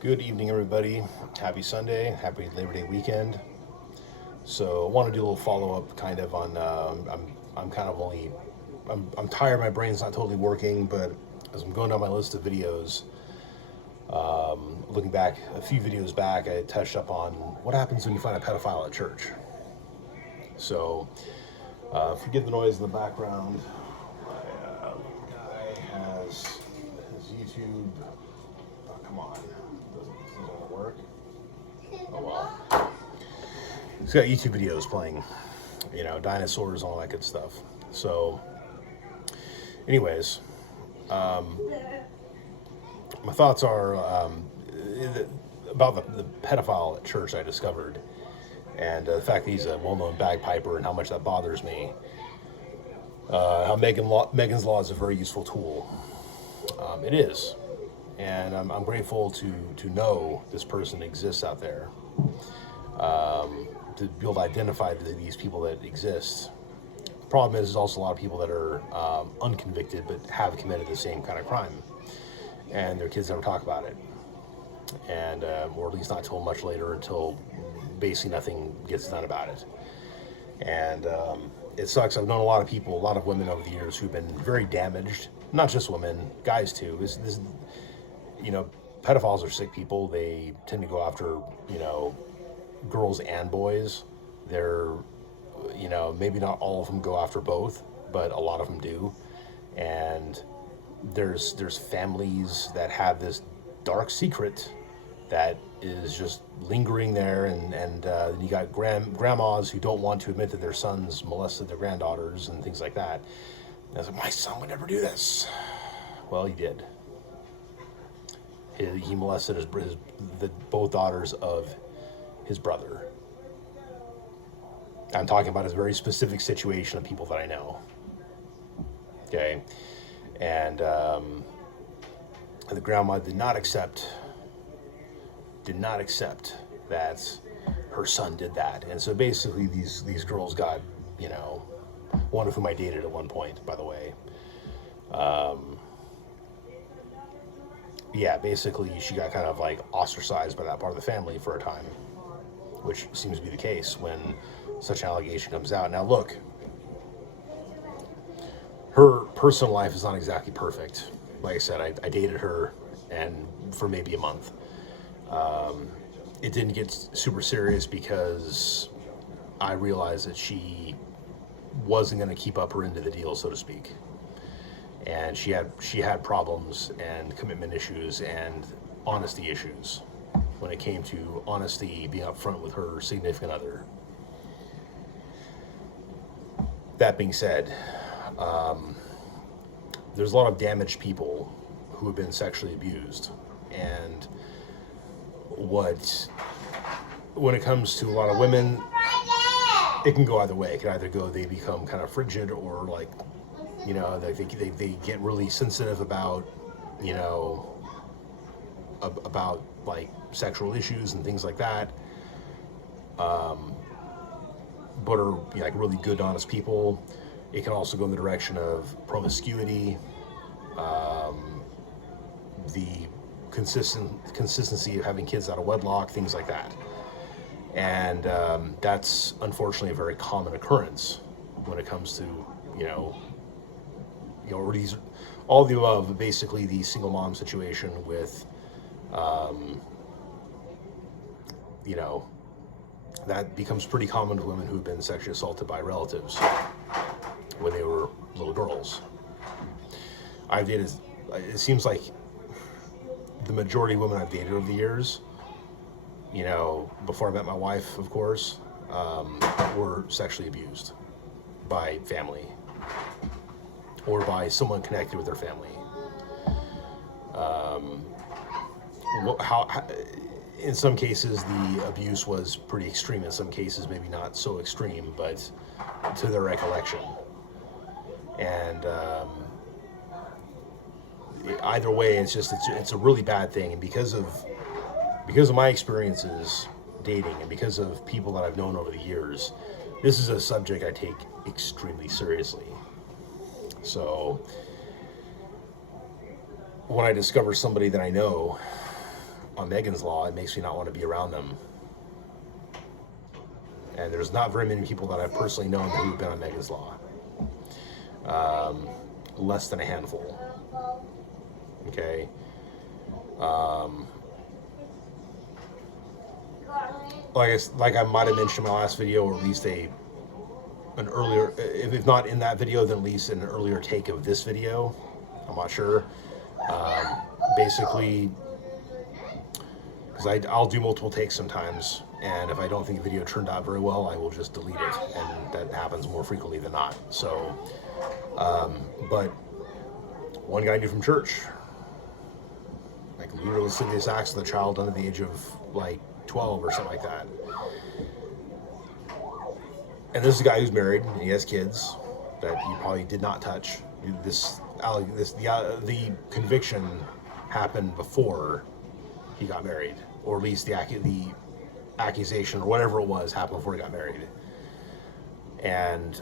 Good evening, everybody. Happy Sunday. Happy Labor Day weekend. So, I want to do a little follow up, kind of on. I'm kind of only. I'm tired. My brain's not totally working, but as I'm going down my list of videos, looking back a few videos back, I touched up on what happens when you find a pedophile at church. So, forgive the noise in the background. My guy has his YouTube. Oh, come on, doesn't work. Oh well. He's got YouTube videos playing, dinosaurs and all that good stuff. So, anyways, my thoughts are about the pedophile at church I discovered, and the fact that he's a well-known bagpiper and how much that bothers me. How Megan's Law is a very useful tool. It is, and I'm grateful to know this person exists out there. To be able to identify these people that exist. The problem is, there's also a lot of people that are unconvicted but have committed the same kind of crime, and their kids never talk about it, and or at least not till much later, until basically nothing gets done about it. And it sucks. I've known a lot of people, a lot of women over the years who've been very damaged. Not just women, guys too. This pedophiles are sick people. They tend to go after girls and boys. They're, maybe not all of them go after both, but a lot of them do. And there's families that have this dark secret that is just lingering there, and you got grandmas who don't want to admit that their sons molested their granddaughters and things like that. And I was like, my son would never do this. Well, he did. He molested both daughters of his brother. I'm talking about a very specific situation of people that I know. Okay, and the grandma did not accept that her son did that, and so basically these girls got, one of whom I dated at one point, by the way. Yeah, basically she got kind of like ostracized by that part of the family for a time, which seems to be the case when such an allegation comes out. Now look, her personal life is not exactly perfect. Like I said, I dated her, and for maybe a month. It didn't get super serious because I realized that she wasn't going to keep up her end of the deal, so to speak. And she had problems and commitment issues and honesty issues when it came to honesty, being upfront with her significant other. That being said, there's a lot of damaged people who have been sexually abused, and when it comes to a lot of women, it can go either way. It can either go, they become kind of frigid, or like, they get really sensitive about, about like sexual issues and things like that, but are like really good, honest people. It can also go in the direction of promiscuity, the consistency of having kids out of wedlock, things like that. And that's unfortunately a very common occurrence when it comes to, or these, all the above, basically the single mom situation with, that becomes pretty common to women who've been sexually assaulted by relatives when they were little girls. I've dated, it seems like the majority of women I've dated over the years, before I met my wife, of course, were sexually abused by family or by someone connected with their family. In some cases, the abuse was pretty extreme. In some cases, maybe not so extreme, but to their recollection. And either way, it's a really bad thing. And because of my experiences dating, and because of people that I've known over the years, this is a subject I take extremely seriously. So when I discover somebody that I know on Megan's Law, it makes me not want to be around them. And there's not very many people that I've personally known who've been on Megan's Law. Less than a handful. Okay. Like I might have mentioned in my last video, or at least an earlier, if not in that video, then at least an earlier take of this video. I'm not sure. Basically, because I'll do multiple takes sometimes, and if I don't think the video turned out very well, I will just delete it, and that happens more frequently than not. So, but one guy I knew from church, like literally lascivious acts with a child under the age of like 12 or something like that. And this is a guy who's married, and he has kids that he probably did not touch. The conviction happened before he got married, or at least the accusation or whatever it was happened before he got married. And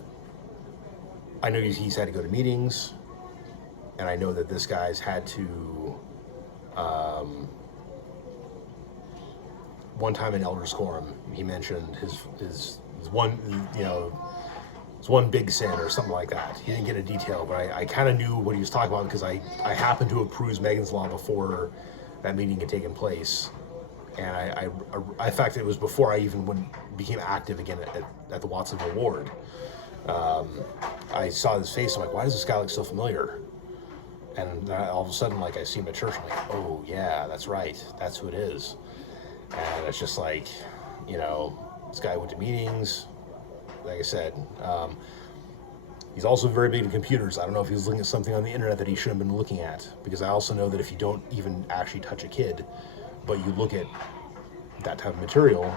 I know he's had to go to meetings, and I know that this guy's had to, one time in Elders Quorum, he mentioned his one, it's one big sin or something like that. He didn't get into detail, but I kind of knew what he was talking about because I happened to have perused Megan's Law before that meeting had taken place. And I in fact, it was before I even became active again at the Watsonville Ward. I saw his face, I'm like, why does this guy look so familiar? And all of a sudden, like, I see him at church, I'm like, oh yeah, that's right, that's who it is. And it's just like, this guy went to meetings, like I said. He's also very big in computers. I don't know if he was looking at something on the internet that he shouldn't have been looking at, because I also know that if you don't even actually touch a kid, but you look at that type of material,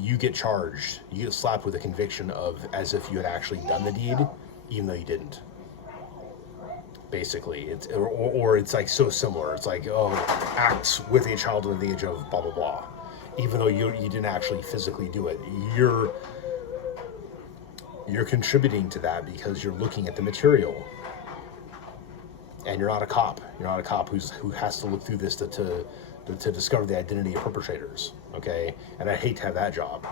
you get charged. You get slapped with a conviction of as if you had actually done the deed, even though you didn't. Basically, or it's like so similar. It's like, oh, acts with a child under the age of blah blah blah, even though you didn't actually physically do it. You're contributing to that because you're looking at the material, and you're not a cop. You're not a cop who has to look through this to discover the identity of perpetrators. Okay, and I hate to have that job.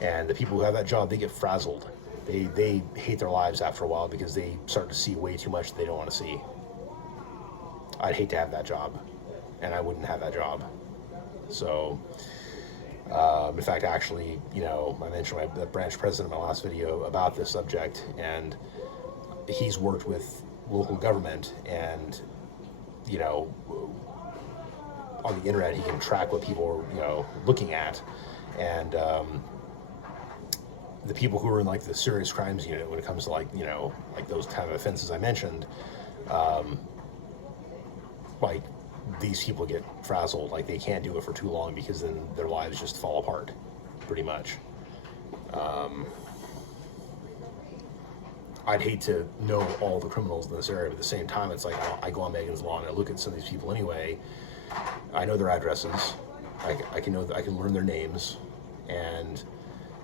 And the people who have that job, they get frazzled. They hate their lives after a while because they start to see way too much that they don't want to see. I'd hate to have that job, and I wouldn't have that job. So, in fact, actually, I mentioned the branch president in my last video about this subject, and he's worked with local government, and, on the internet, he can track what people are, looking at, and, the people who are in like the serious crimes unit, when it comes to like those kind of offenses I mentioned, like these people get frazzled, like they can't do it for too long because then their lives just fall apart, pretty much. I'd hate to know all the criminals in this area, but at the same time, it's like I go on Megan's Law and I look at some of these people anyway. I know their addresses, I can learn their names, and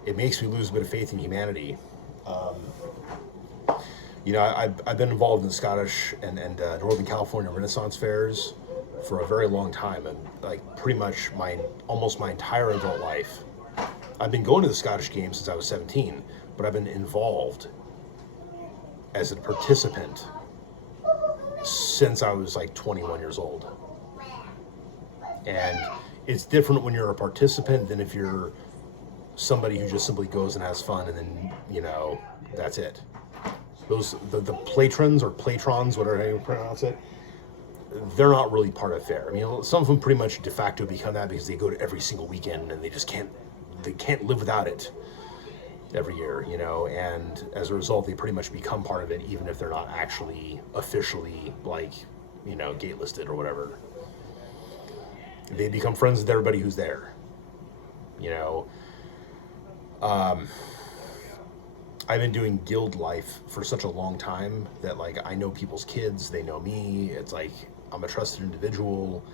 it makes me lose a bit of faith in humanity. I've been involved in Scottish and Northern California Renaissance fairs for a very long time, and like pretty much almost my entire adult life. I've been going to the Scottish Games since I was 17, but I've been involved as a participant since I was like 21 years old. And it's different when you're a participant than if you're somebody who just simply goes and has fun and then, that's it. The patrons or patrons, whatever you pronounce it, they're not really part of fair. I mean, some of them pretty much de facto become that because they go to every single weekend and they can't live without it every year, and as a result, they pretty much become part of it, even if they're not actually officially gate listed or whatever. They become friends with everybody who's there, I've been doing guild life for such a long time that I know people's kids, they know me. It's like I'm a trusted individual.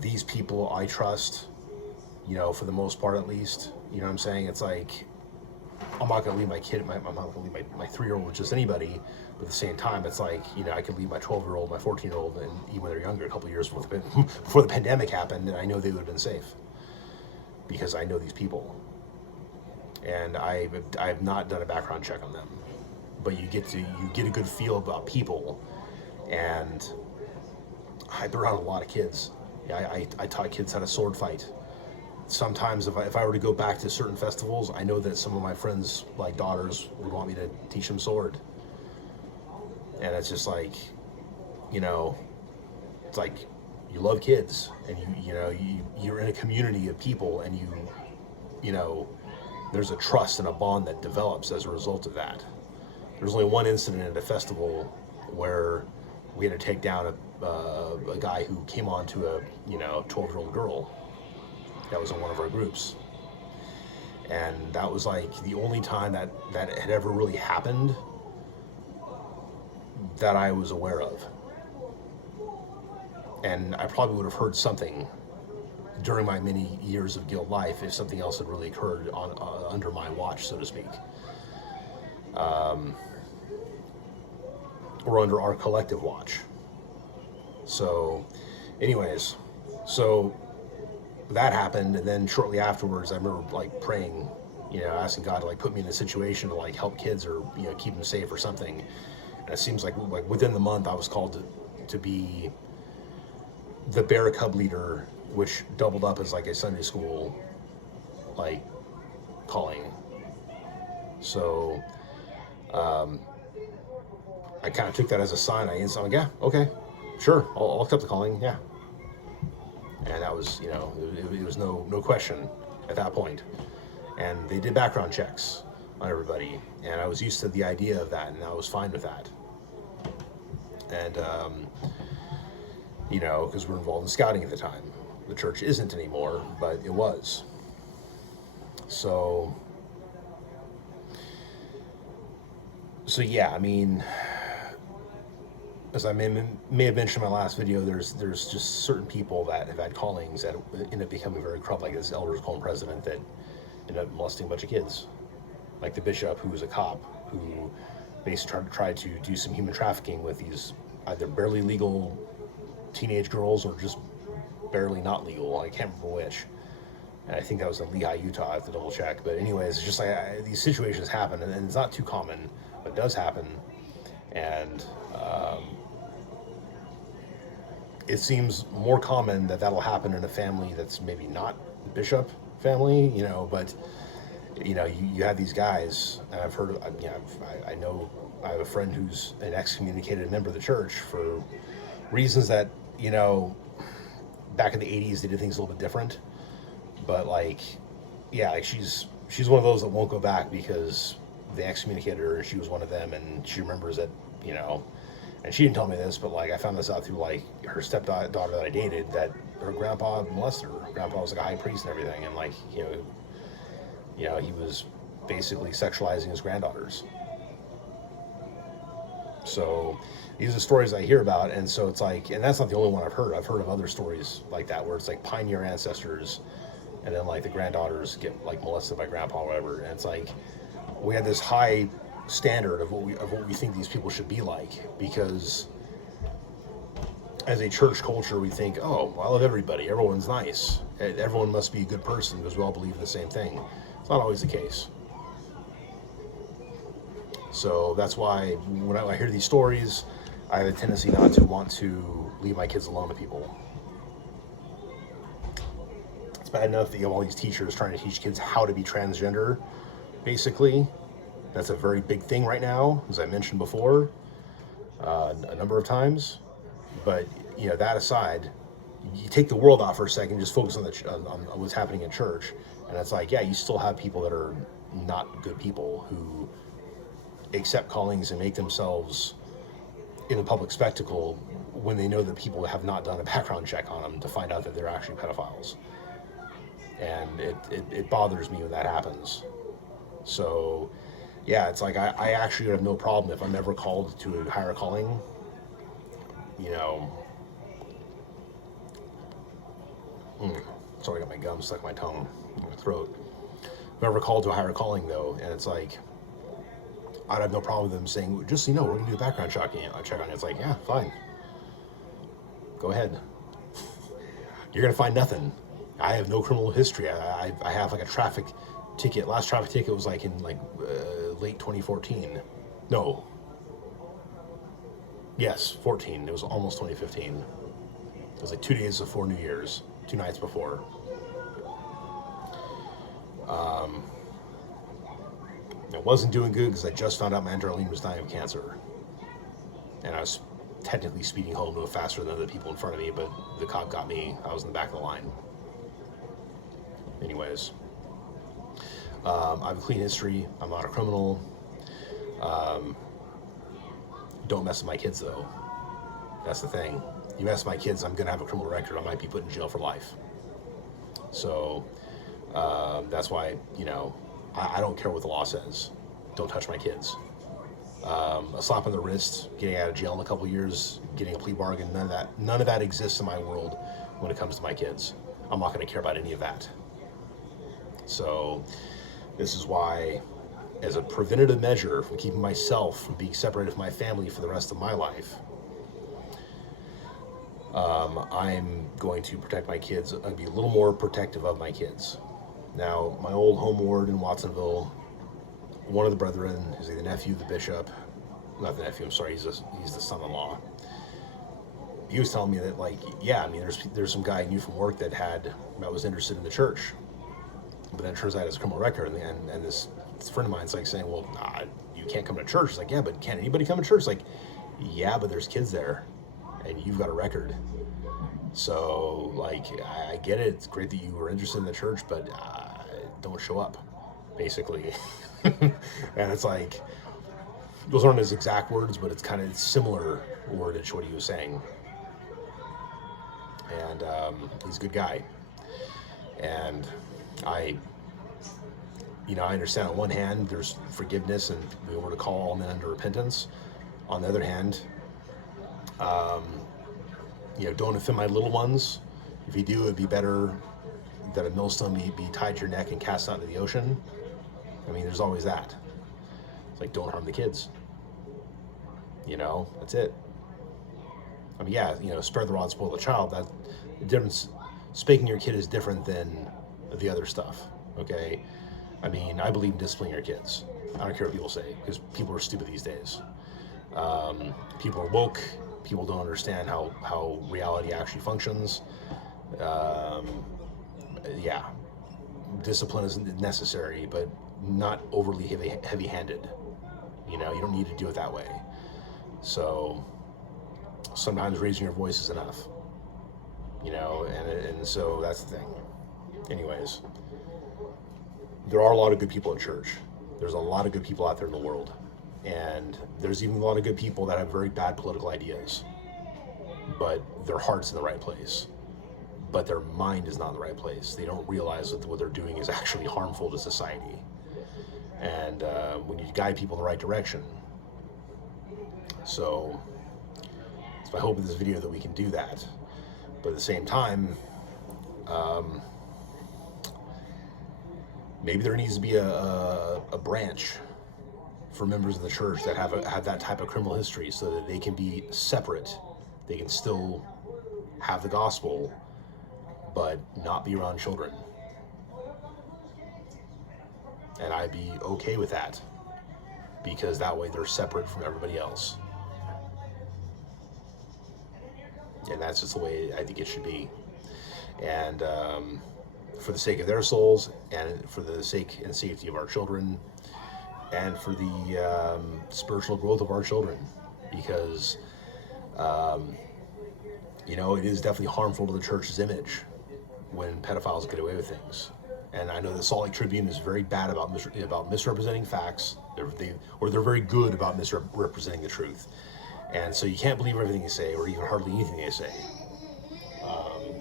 These people I trust, for the most part at least. You know what I'm saying? It's like I'm not going to leave my kid, I'm not going to leave my 3-year-old with just anybody. But at the same time, it's like, you know, I could leave my 12-year-old, my 14-year-old, and even when they're younger, a couple of years before the pandemic happened, and I know they would have been safe because I know these people. And I have not done a background check on them, but you get a good feel about people. And I've been around a lot of kids. I taught kids how to sword fight. Sometimes if I were to go back to certain festivals, I know that some of my friends, like daughters, would want me to teach them sword. And it's just like, you know, it's like you love kids, and you're in a community of people, and you know, there's a trust and a bond that develops as a result of that. There's only one incident at a festival where we had to take down a guy who came on to a 12-year-old girl that was in one of our groups, and that was like the only time that had ever really happened that I was aware of. And I probably would have heard something during my many years of guild life if something else had really occurred under my watch, so to speak, or under our collective watch. So, anyways, so that happened, and then shortly afterwards, I remember like praying, asking God to like put me in a situation to like help kids or keep them safe or something. And it seems like within the month, I was called to be the bear cub leader, which doubled up as like a Sunday school like calling. So I kind of took that as a sign. I instantly, yeah, okay, sure, I'll accept the calling, yeah. And that was, it was no question at that point. And they did background checks on everybody, and I was used to the idea of that, and I was fine with that. And because we're involved in scouting at the time. The church isn't anymore, but it was. So yeah, I mean, as I may have mentioned in my last video, there's just certain people that have had callings that end up becoming very corrupt, like this elders quorum president that ended up molesting a bunch of kids, like the bishop who was a cop who basically tried to do some human trafficking with these either barely legal teenage girls or just barely not legal. I can't remember which. And I think that was in Lehigh, Utah. I have to double check. But anyways, it's just like these situations happen, and it's not too common, but it does happen. And it seems more common that that'll happen in a family that's maybe not bishop family, but you have these guys, and I've heard of, I know I have a friend who's an excommunicated member of the church for reasons that, back in the 80s they did things a little bit different, but she's one of those that won't go back because they excommunicated her and she was one of them, and she remembers that, and she didn't tell me this, but I found this out through her stepdaughter that I dated, that her grandpa molested her. Her grandpa was a high priest and everything, and he was basically sexualizing his granddaughters. So these are stories I hear about, and so it's and that's not the only one I've heard. I've heard of other stories like that where it's pioneer ancestors, and then the granddaughters get molested by grandpa or whatever, and it's we had this high standard of what we think these people should be like, because as a church culture we think, oh, I love everybody, everyone's nice, everyone must be a good person because we all believe in the same thing. It's not always the case. So that's why when I hear these stories, I have a tendency not to want to leave my kids alone with people. It's bad enough that you have all these teachers trying to teach kids how to be transgender, basically. That's a very big thing right now, as I mentioned before, a number of times. But, that aside, you take the world out for a second, just focus on what's happening in church. And it's you still have people that are not good people who accept callings and make themselves in a public spectacle when they know that people have not done a background check on them to find out that they're actually pedophiles. And it bothers me when that happens. So yeah, it's I actually have no problem if I'm ever called to a higher calling, sorry, I got my gum stuck in my tongue, in my throat. whoever called to a higher calling, though, and it's like, I'd have no problem with them saying, just so you know, we're going to do a background check on it. It's like, yeah, fine. Go ahead. You're going to find nothing. I have no criminal history. I have like a traffic ticket. Last traffic ticket was like in like late 2014. No. Yes, 14. It was almost 2015. It was like 2 days before New Year's, 2 nights before. I wasn't doing good because I just found out my Aunt Darlene was dying of cancer. And I was technically speeding home no faster than the people in front of me, but the cop got me. I was in the back of the line. Anyways, I have a clean history. I'm not a criminal. Don't mess with my kids, though. That's the thing. You mess with my kids, I'm going to have a criminal record. I might be put in jail for life. So that's why, you know, I don't care what the law says. Don't touch my kids. A slap on the wrist, getting out of jail in a couple of years, getting a plea bargain, none of that exists in my world when it comes to my kids. I'm not going to care about any of that. So this is why, as a preventative measure from keeping myself from being separated from my family for the rest of my life, I'm going to protect my kids. I'm going to be a little more protective of my kids. Now, my old home ward in Watsonville, one of the brethren is the nephew of the bishop. Not the nephew, I'm sorry, he's the son-in-law. He was telling me that, like, yeah, I mean, there's some guy I knew from work that was interested in the church. But then it turns out it's a criminal record, and this friend of mine's like saying, well, you can't come to church. It's like, yeah, but can anybody come to church? It's like, yeah, but there's kids there, and you've got a record. So, like, I get it. It's great that you were interested in the church, but don't show up, basically. And it's like, those aren't his exact words, but it's kind of similar wordage to what he was saying. And he's a good guy. And I understand on one hand, there's forgiveness and we were to call all men under repentance. On the other hand, don't offend my little ones. If you do, it'd be better that a millstone be tied to your neck and cast out into the ocean. I mean, there's always that. It's like, don't harm the kids. That's it. I mean, yeah, spare the rod, spoil the child. That the difference, spanking your kid is different than the other stuff, okay? I mean, I believe in disciplining your kids. I don't care what people say, because people are stupid these days. People are woke. People don't understand how reality actually functions. Yeah, discipline is necessary, but not overly heavy-handed. You don't need to do it that way. So sometimes raising your voice is enough. And so that's the thing. Anyways, there are a lot of good people at church. There's a lot of good people out there in the world. And there's even a lot of good people that have very bad political ideas. But their heart's in the right place. But their mind is not in the right place. They don't realize that what they're doing is actually harmful to society. And we need to guide people in the right direction. So it's my hope in this video that we can do that. But at the same time, maybe there needs to be a branch for members of the church that have that type of criminal history, so that they can be separate. They can still have the gospel, but not be around children. And I'd be okay with that, because that way they're separate from everybody else. And that's just the way I think it should be. And for the sake of their souls, and for the sake and safety of our children, and for the spiritual growth of our children, because it is definitely harmful to the church's image when pedophiles get away with things. And I know the Salt Lake Tribune is very bad about misrepresenting facts. They're very good about misrepresenting the truth. And so you can't believe everything they say, or even hardly anything they say.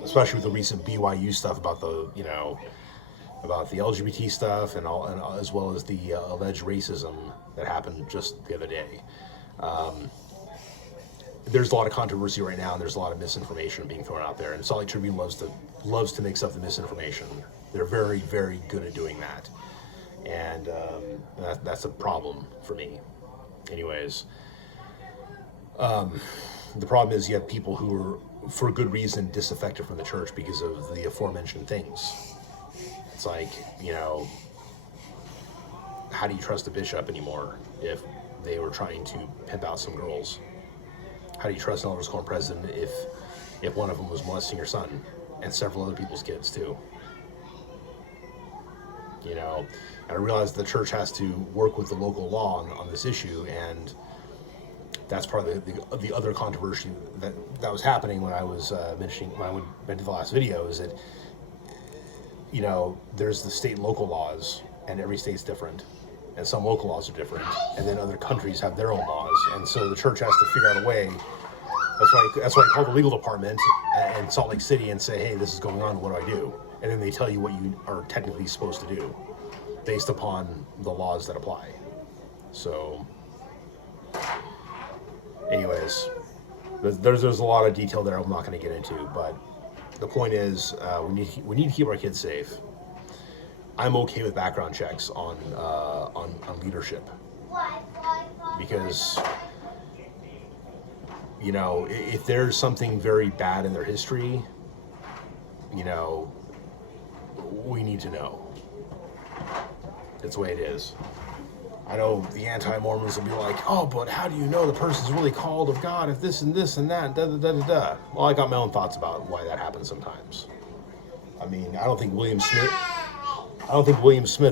Especially with the recent BYU stuff about the LGBT stuff, and as well as the alleged racism that happened just the other day. There's a lot of controversy right now, and there's a lot of misinformation being thrown out there. And Salt Lake Tribune loves to mix up the misinformation. They're very, very good at doing that. And that's a problem for me. Anyways, the problem is you have people who are, for good reason, disaffected from the church because of the aforementioned things. It's like, how do you trust a bishop anymore if they were trying to pimp out some girls? How do you trust an elders quorum president if one of them was molesting your son and several other people's kids too? And I realize the church has to work with the local law on this issue, and that's part of the other controversy that was happening when I was mentioning, when I went to the last video, is that, there's the state and local laws, and every state's different, and some local laws are different, and then other countries have their own laws, and so the church has to figure out a way. That's why I call the legal department in Salt Lake City and say, hey, this is going on, what do I do? And then they tell you what you are technically supposed to do based upon the laws that apply. So, anyways, there's a lot of detail there I'm not going to get into, but the point is, we need to keep our kids safe. I'm okay with background checks on leadership, because if there's something very bad in their history, we need to know. It's the way it is. I know the anti-Mormons will be like, oh, but how do you know the person's really called of God if this and this and that, da da da da da. Well, I got my own thoughts about why that happens sometimes. I mean, I don't think William Smith,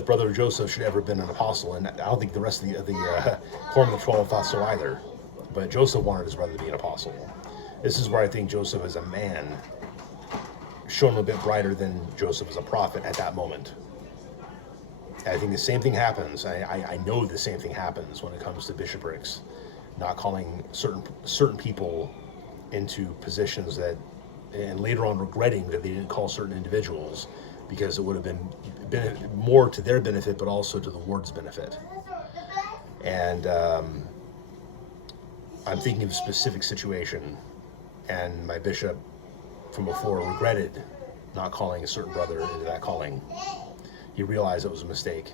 brother of Joseph, should ever have been an apostle, and I don't think the rest of the Quorum of the 12 thought so either. But Joseph wanted his brother to be an apostle. This is where I think Joseph as a man shone a bit brighter than Joseph as a prophet at that moment. And I think the same thing happens. I know the same thing happens when it comes to bishoprics, not calling certain people into positions that, and later on regretting that they didn't call certain individuals, because it would have been more to their benefit, but also to the ward's benefit. And I'm thinking of a specific situation, and my bishop from before regretted not calling a certain brother into that calling. He realized it was a mistake.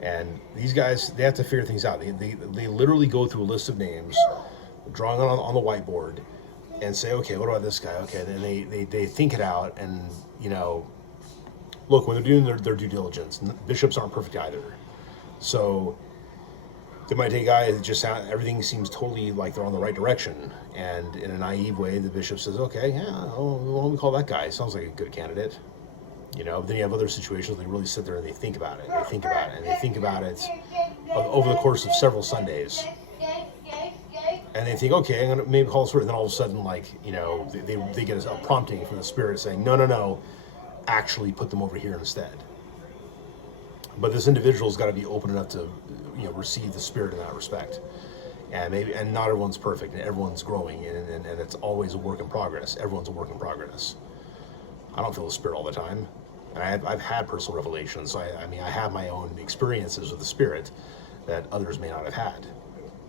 And these guys, they have to figure things out. They literally go through a list of names, drawing on the whiteboard, and say, okay, what about this guy? Okay, then they think it out, and look, when they're doing their due diligence, bishops aren't perfect either. So they might take a guy that just everything seems totally like they're on the right direction, and in a naive way, the bishop says, okay, yeah, why don't we call that guy? Sounds like a good candidate. Then you have other situations where they really sit there and they think about it, over the course of several Sundays. And they think, okay, I'm going to maybe call this, and then all of a sudden, they get a prompting from the Spirit saying, no, actually put them over here instead. But this individual's got to be open enough to, receive the Spirit in that respect. And not everyone's perfect, and everyone's growing, and it's always a work in progress. Everyone's a work in progress. I don't feel the Spirit all the time. And I've had personal revelations, so I have my own experiences with the Spirit that others may not have had.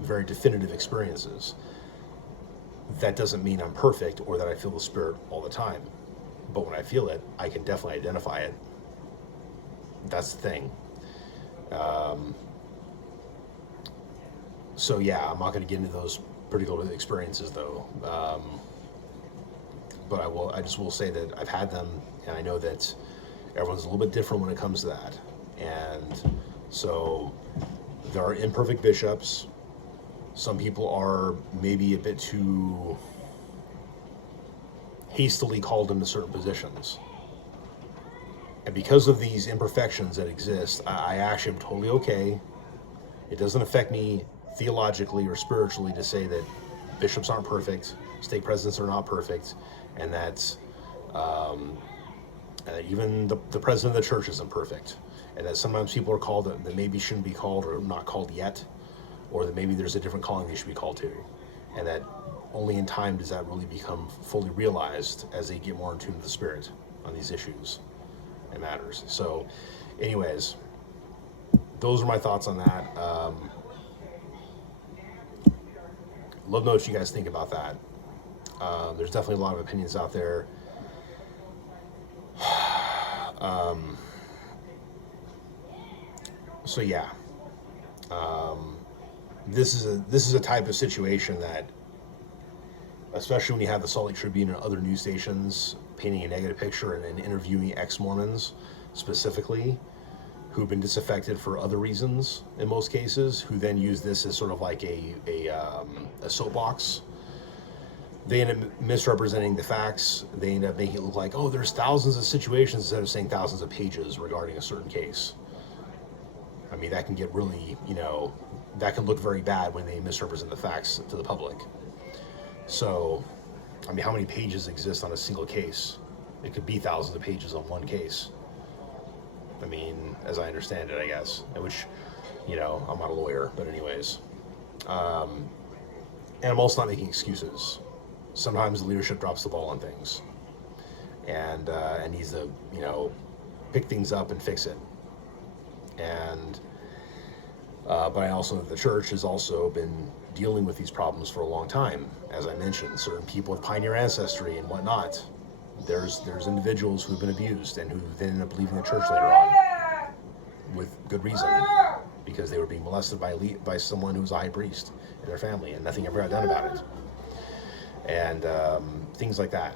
Very definitive experiences. That doesn't mean I'm perfect or that I feel the Spirit all the time. But when I feel it, I can definitely identify it. That's the thing. So yeah, I'm not going to get into those particular experiences though. But I just will say that I've had them, and I know that everyone's a little bit different when it comes to that. And so there are imperfect bishops. Some people are maybe a bit too hastily called into certain positions. And because of these imperfections that exist, I actually am totally okay. It doesn't affect me theologically or spiritually to say that bishops aren't perfect, stake presidents are not perfect, and that even the president of the church isn't perfect, and that sometimes people are called that maybe shouldn't be called or not called yet, or that maybe there's a different calling they should be called to, and that only in time does that really become fully realized as they get more in tune with the Spirit on these issues and matters. So anyways, those are my thoughts on that. Love to know what you guys think about that. There's definitely a lot of opinions out there. So yeah, this is a type of situation that, especially when you have the Salt Lake Tribune and other news stations painting a negative picture and interviewing ex-Mormons specifically, who've been disaffected for other reasons in most cases, who then use this as sort of like a soapbox. They end up misrepresenting the facts. They end up making it look like, oh, there's thousands of situations instead of saying thousands of pages regarding a certain case. I mean, that can get really, that can look very bad when they misrepresent the facts to the public. So, I mean, how many pages exist on a single case? It could be thousands of pages on one case. I mean, as I understand it, I guess, which, I'm not a lawyer, but anyways. And I'm also not making excuses. Sometimes the leadership drops the ball on things and needs to, pick things up and fix it. And, but I also know the church has also been dealing with these problems for a long time. As I mentioned, certain people with pioneer ancestry and whatnot, there's individuals who've been abused and who then end up leaving the church later on with good reason, because they were being molested by someone who was a high priest in their family and nothing ever got done about it. And things like that.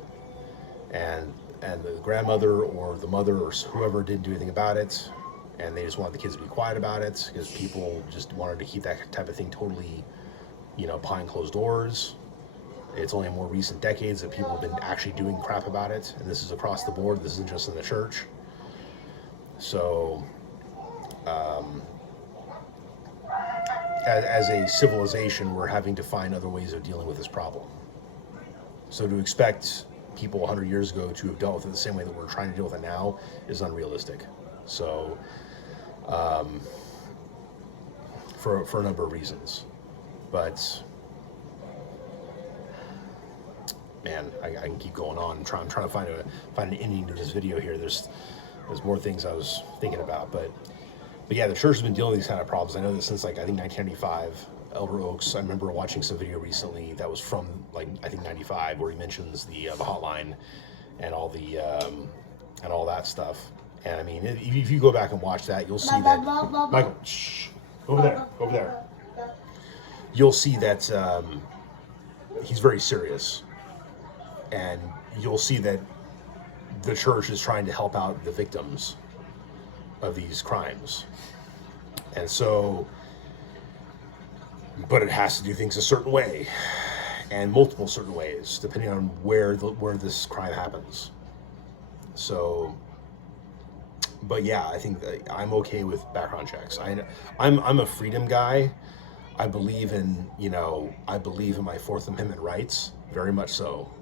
And the grandmother or the mother or whoever didn't do anything about it, and they just wanted the kids to be quiet about it because people just wanted to keep that type of thing totally, behind closed doors. It's only in more recent decades that people have been actually doing crap about it, and this is across the board. This isn't just in the church. So, as a civilization, we're having to find other ways of dealing with this problem. So to expect people 100 years ago to have dealt with it the same way that we're trying to deal with it now is unrealistic. So, for a number of reasons. But, man, I can keep going on. I'm trying to find an ending to this video here. There's more things I was thinking about, but yeah, the church has been dealing with these kind of problems. I know this since I think 1995. Elder Oaks, I remember watching some video recently that was from I think 95, where he mentions the hotline and all the and all that stuff. And I mean, if you go back and watch that, you'll see that Michael, shh, over there. You'll see that he's very serious, and you'll see that the church is trying to help out the victims of these crimes, and so. But it has to do things a certain way, and multiple certain ways, depending on where this crime happens. So, but yeah, I think that I'm okay with background checks. I'm a freedom guy. I believe in my Fourth Amendment rights, very much so.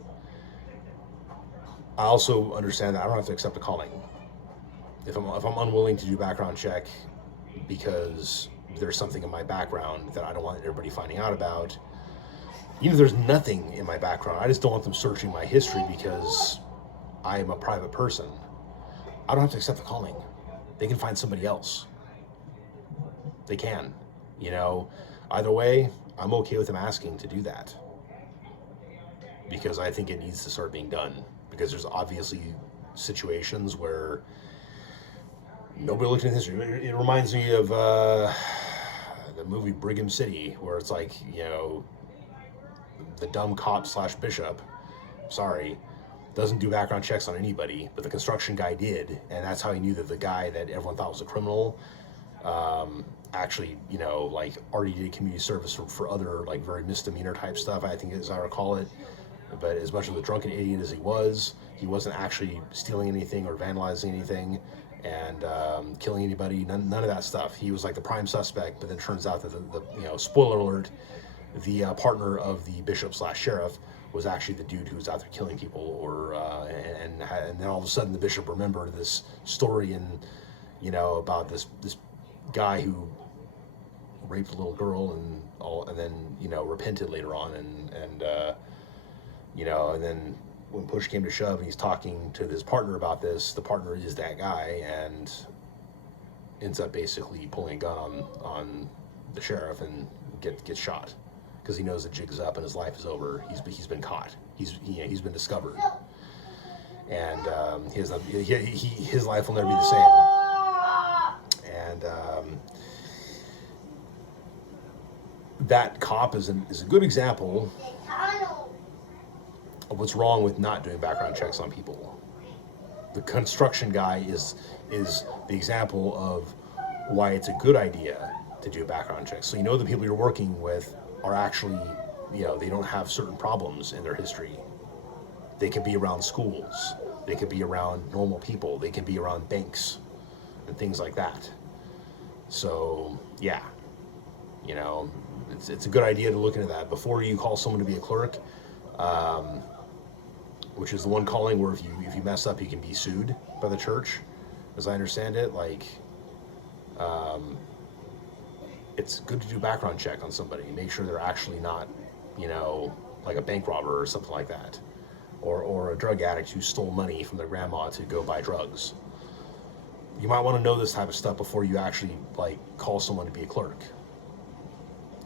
I also understand that I don't have to accept a calling. If I'm unwilling to do background check because there's something in my background that I don't want everybody finding out about. Even if there's nothing in my background, I just don't want them searching my history because I am a private person. I don't have to accept the calling. They can find somebody else. They can. Either way, I'm okay with them asking to do that. Because I think it needs to start being done. Because there's obviously situations where nobody looked in history. It reminds me of the movie Brigham City, where it's like, the dumb cop / bishop, doesn't do background checks on anybody, but the construction guy did, and that's how he knew that the guy that everyone thought was a criminal actually, already did community service for other, very misdemeanor type stuff, I think, as I recall it. But as much of a drunken idiot as he wasn't actually stealing anything or vandalizing anything and killing anybody, none of that stuff. He was like the prime suspect, but then turns out that the spoiler alert, the partner of the bishop / sheriff was actually the dude who was out there killing people, and then all of a sudden the bishop remembered this story and about this guy who raped a little girl and then repented later on and then when push came to shove and he's talking to his partner about this, the partner is that guy and ends up basically pulling a gun on the sheriff and gets shot because he knows the jig's up and his life is over. He's been caught. He's been discovered, and his life will never be the same. And that cop is a good example of what's wrong with not doing background checks on people. The construction guy is the example of why it's a good idea to do a background check. So you know the people you're working with are actually, they don't have certain problems in their history. They could be around schools. They could be around normal people. They can be around banks and things like that. So, yeah, it's a good idea to look into that before you call someone to be a clerk, which is the one calling where if you mess up, you can be sued by the church, as I understand it. It's good to do a background check on somebody. Make sure they're actually not, like a bank robber or something like that, or a drug addict who stole money from their grandma to go buy drugs. You might want to know this type of stuff before you actually call someone to be a clerk.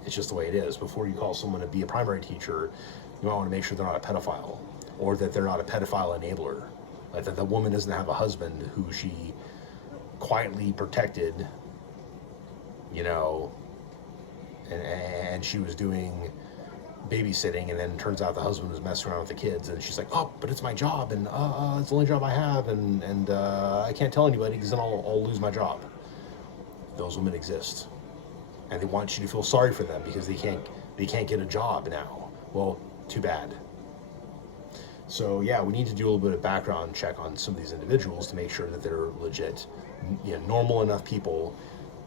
It's just the way it is. Before you call someone to be a primary teacher, you might want to make sure they're not a pedophile, or that they're not a pedophile enabler, like that the woman doesn't have a husband who she quietly protected, and she was doing babysitting, and then it turns out the husband was messing around with the kids, and she's like, oh, but it's my job, and it's the only job I have, and I can't tell anybody because then I'll lose my job. Those women exist, and they want you to feel sorry for them because they can't get a job now. Well, too bad. So yeah, we need to do a little bit of background check on some of these individuals to make sure that they're legit, normal enough people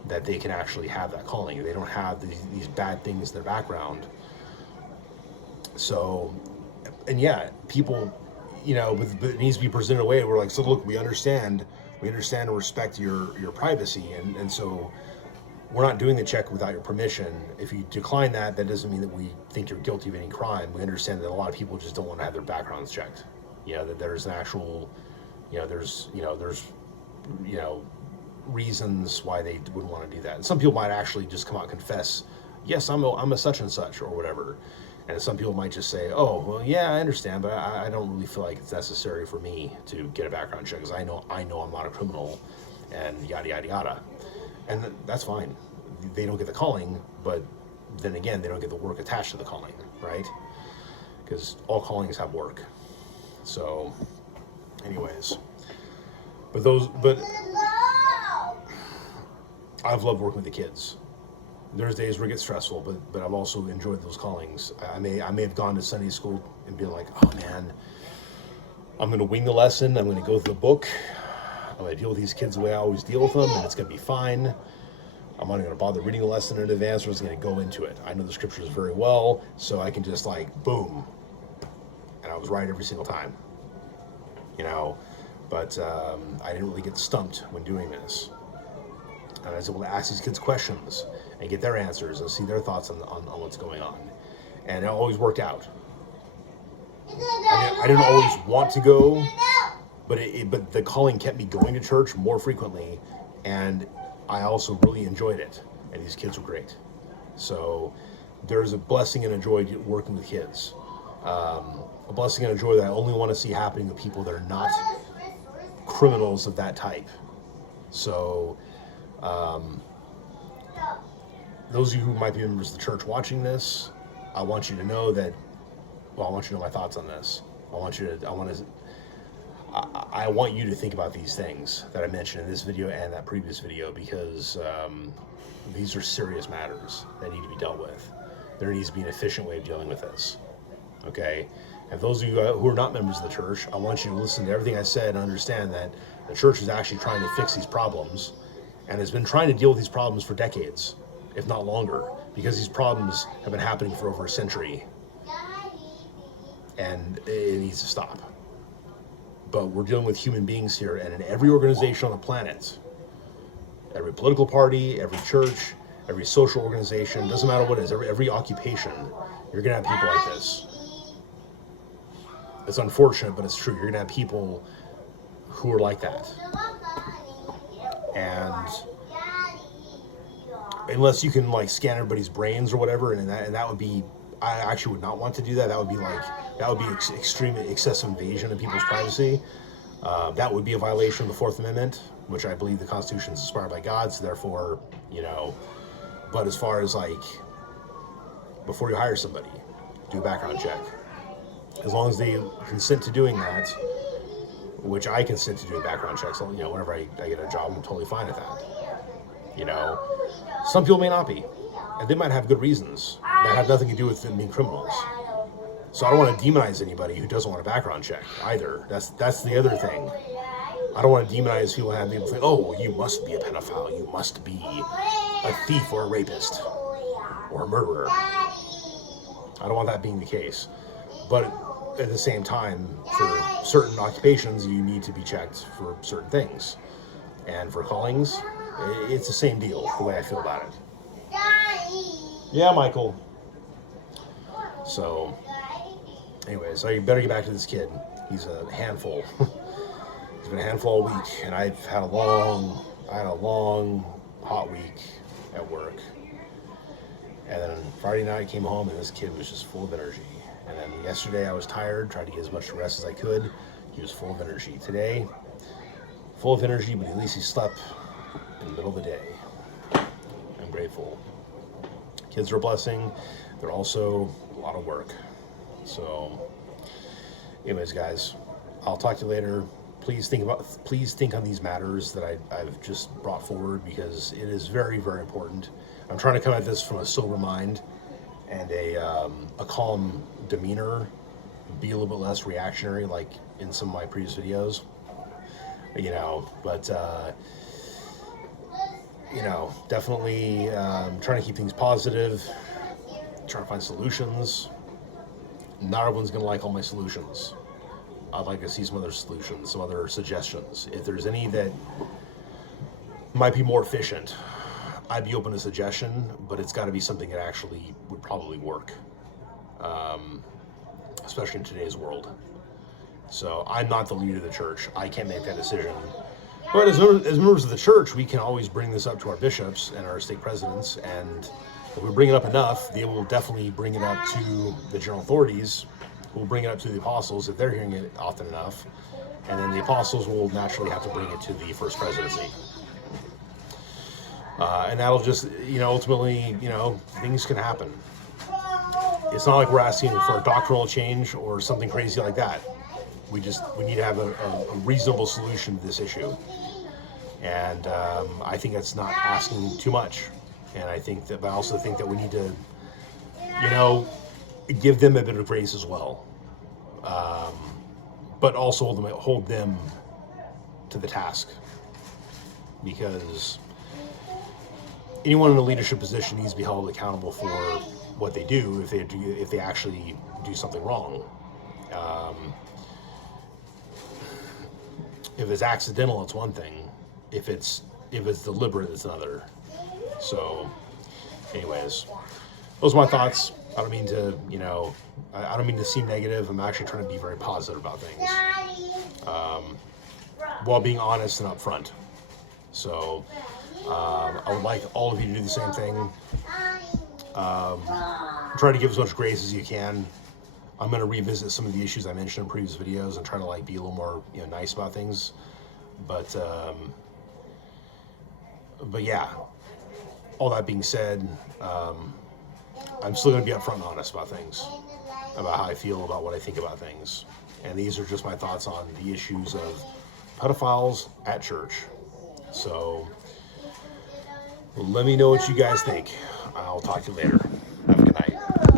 that they can actually have that calling. They don't have these bad things in their background. So, and yeah, people, but it needs to be presented in a way where so look, we understand and respect your privacy, and so we're not doing the check without your permission. If you decline that doesn't mean that we think you're guilty of any crime. We understand that a lot of people just don't want to have their backgrounds checked. That there's an actual, there's reasons why they wouldn't want to do that. And some people might actually just come out and confess, yes, I'm a such and such or whatever. And some people might just say, oh, well, yeah, I understand, but I don't really feel like it's necessary for me to get a background check because I know I'm not a criminal, and yada, yada, yada. And that's fine. They don't get the calling, but then again, they don't get the work attached to the calling, right? Because all callings have work. So, anyways. But I've loved working with the kids. There's days where it gets stressful, but I've also enjoyed those callings. I may have gone to Sunday school and been like, oh man, I'm going to wing the lesson. I'm going to go through the book. I'm going to deal with these kids the way I always deal with them, and it's going to be fine. I'm not going to bother reading the lesson in advance. I'm just going to go into it. I know the scriptures very well, so I can just boom. And I was right every single time. But I didn't really get stumped when doing this. And I was able to ask these kids questions and get their answers and see their thoughts on what's going on. And it always worked out. I didn't always want to go, but the calling kept me going to church more frequently, and I also really enjoyed it. And these kids were great. So there's a blessing and a joy working with kids. A blessing and a joy that I only want to see happening with people that are not criminals of that type. So those of you who might be members of the church watching this, I want you to know my thoughts on this. I want you to think about these things that I mentioned in this video and that previous video, because these are serious matters that need to be dealt with. There needs to be an efficient way of dealing with this. Okay? And those of you who are not members of the church, I want you to listen to everything I said and understand that the church is actually trying to fix these problems, and has been trying to deal with these problems for decades, if not longer, because these problems have been happening for over a century, and it needs to stop. But we're dealing with human beings here, and in every organization on the planet, every political party, every church, every social organization, doesn't matter what it is, every occupation, you're going to have people like this. It's unfortunate, but it's true. You're going to have people who are like that. And unless you can scan everybody's brains or whatever, and that would be, I actually would not want to do that. That would be extreme excessive invasion of people's privacy. That would be a violation of the Fourth Amendment, which I believe the Constitution is inspired by God, so therefore, but as far as like, before you hire somebody, do a background check. As long as they consent to doing that, which I consent to doing background checks, whenever I get a job, I'm totally fine with that. Some people may not be, and they might have good reasons that have nothing to do with them being criminals. So I don't want to demonize anybody who doesn't want a background check either. That's the other thing. I don't want to demonize people and have people think, oh, well, you must be a pedophile, you must be a thief or a rapist or a murderer. I don't want that being the case. But at the same time, for certain occupations, you need to be checked for certain things. And for callings, it's the same deal, the way I feel about it. Yeah, Michael. So, anyways, so you better get back to this kid. He's a handful. He's been a handful all week, and I had a long, hot week at work. And then Friday night I came home, and this kid was just full of energy. And then yesterday I was tired, tried to get as much rest as I could. He was full of energy. Today, full of energy, but at least he slept in the middle of the day. I'm grateful. Kids are a blessing. They're also a lot of work. So, anyways, guys, I'll talk to you later. Please think on these matters that I've just brought forward, because it is very, very important. I'm trying to come at this from a sober mind and a calm demeanor, be a little bit less reactionary, like in some of my previous videos. Definitely trying to keep things positive, trying to find solutions. Not everyone's going to like all my solutions. I'd like to see some other solutions, some other suggestions. If there's any that might be more efficient, I'd be open to suggestion, but it's got to be something that actually would probably work, especially in today's world. So I'm not the leader of the church. I can't make that decision. But as members of the church, we can always bring this up to our bishops and our stake presidents, and if we bring it up enough, they will definitely bring it up to the general authorities, who will bring it up to the apostles if they're hearing it often enough, and then the apostles will naturally have to bring it to the first presidency. And that'll just, ultimately, things can happen. It's not like we're asking for a doctrinal change or something crazy like that. We need to have a reasonable solution to this issue. And I think that's not asking too much. And but I also think that we need to, give them a bit of grace as well. But also hold them to the task. Because anyone in a leadership position needs to be held accountable for what they do if they actually do something wrong. If it's accidental, it's one thing. If it's deliberate, it's another. So, anyways, those are my thoughts. I don't mean to, I don't mean to seem negative. I'm actually trying to be very positive about things, while being honest and upfront. So, I would like all of you to do the same thing. Try to give as much grace as you can. I'm going to revisit some of the issues I mentioned in previous videos and try to be a little more nice about things. But yeah, all that being said, I'm still going to be upfront and honest about things, about how I feel, about what I think about things. And these are just my thoughts on the issues of pedophiles at church. So let me know what you guys think. I'll talk to you later.